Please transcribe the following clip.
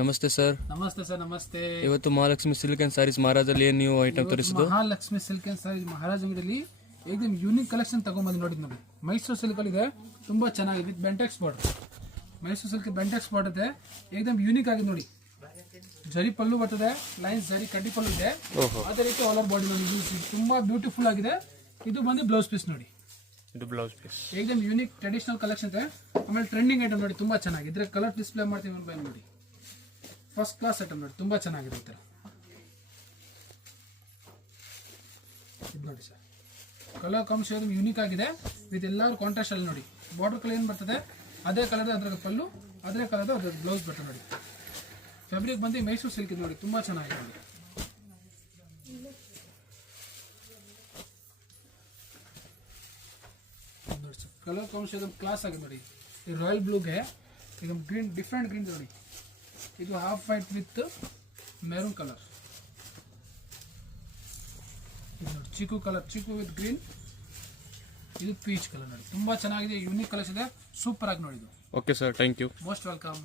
ನಮಸ್ತೆ ಸರ್. ನಮಸ್ತೆ ಸರ್. ನಮಸ್ತೆ. ಇವತ್ತು ಮಹಾಲಕ್ಷ್ಮಿ ಸಿಲ್ಕ್ ಅಂಡ್ ಸಾರೀಸ್ ಮಹಾರಾಜಲ್ಲಿ ಏನು ನೀವು ಐಟಮ್ ತೋರಿಸಿದ್ದು? ಮಹಾಲಕ್ಷ್ಮಿ ಸಿಲ್ಕ್ ಅಂಡ್ ಸಾರೀಸ್ ಮಹಾರಾಜ್ ಅಂಗಡಿಯಲ್ಲಿ ಏಕದಮ್ ಯೂನಿಕ್ ಕಲೆಕ್ಷನ್ ತಗೊಂಡ್ಬಂದು ನೋಡಿ. ಮೈಸೂರು ಸಿಲ್ಕ್ ಅಲ್ಲಿ ಇದೆ, ತುಂಬಾ ಚೆನ್ನಾಗಿದೆ. With Bentex border, Mysuru silk Bentex border ಇದೆ. ಏಕದಮ್ ಯೂನಿಕ್ ಆಗಿದೆ ನೋಡಿ. ಜರಿ ಪಲ್ಲು ಬರ್ತದೆ, ಲೈನ್ಸ್ ಜರಿ ಕಡ್ಡಿ ಪಲ್ಲು ಇದೆ. ಅದೇ ರೀತಿ ಆಲ್ ಓವರ್ ಬಾಡಿ ನೋಡಿ, ತುಂಬಾ ಬ್ಯೂಟಿಫುಲ್ ಆಗಿದೆ. ಇದು ಬಂದು ಬ್ಲೌಸ್ ಪೀಸ್ ನೋಡಿ. ಇದು ಬ್ಲೌಸ್ ಪೀಸ್ ಏಕದಮ್ ಯೂನಿಕ್ ಟ್ರೆಡಿಷನಲ್ ಕಲೆಕ್ಷನ್ ಇದೆ. ಆಮೇಲೆ ಟ್ರೆಂಡಿಂಗ್ ಐಟಮ್ ನೋಡಿ, ತುಂಬಾ ಚೆನ್ನಾಗಿದೆ. ಕಲರ್ ಡಿಸ್ಪ್ಲೇ ಮಾಡ್ತೀವಿ ನೋಡಿ. ಫಸ್ಟ್ ಕ್ಲಾಸ್ ಐಟಮ್ ನೋಡಿ, ತುಂಬಾ ಚೆನ್ನಾಗಿದೆ. ಈ ತರ ಇದು ನೋಡಿ ಸರ್, ಕಲರ್ ಕಾಂಬಿನೇಷನ್ ಯೂನಿಕ್ ಆಗಿದೆ. ವಿತ್ ಎಲ್ಲರೂ ಕಾಂಟ್ರಾಸ್ಟ್ ಅಲ್ಲಿ ನೋಡಿ. ಬಾರ್ಡರ್ ಕಲರ್ ಏನು ಬರ್ತದೆ ಅದೇ ಕಲರ್, ಅದ್ರ ಪಲ್ಲು ಅದೇ ಕಲರ್, ಅದ್ರ ಬ್ಲೌಸ್ ಬರ್ತದೆ ನೋಡಿ. ಫ್ಯಾಬ್ರಿಕ್ ಬಂದು ಮೈಸೂರು ಸಿಲ್ಕ್ ನೋಡಿ, ತುಂಬಾ ಚೆನ್ನಾಗಿದೆ ನೋಡಿ. ನೋಡಿ ಸರ್, ಕಲರ್ ಕಾಂಬಿನೇಷನ್ ಕ್ಲಾಸ್ ಆಗಿದೆ ನೋಡಿ. ಈ ರಾಯಲ್ ಬ್ಲೂಗೆ ಈಗ ಗ್ರೀನ್, ಡಿಫ್ರೆಂಟ್ ಗ್ರೀನ್ ನೋಡಿ. ಇದು half white with maroon colour. ಇದು ನೋಡಿ chikoo colour, chikoo with green. ಇದು ಪೀಚ್ ಕಲರ್ ನೋಡಿ, ತುಂಬಾ ಚೆನ್ನಾಗಿದೆ. ಯೂನಿಕ್ ಕಲರ್ಸ್ ಇದೆ, ಸೂಪರ್ ಆಗಿ ನೋಡಿ. ಇದು okay sir, thank you. Most welcome.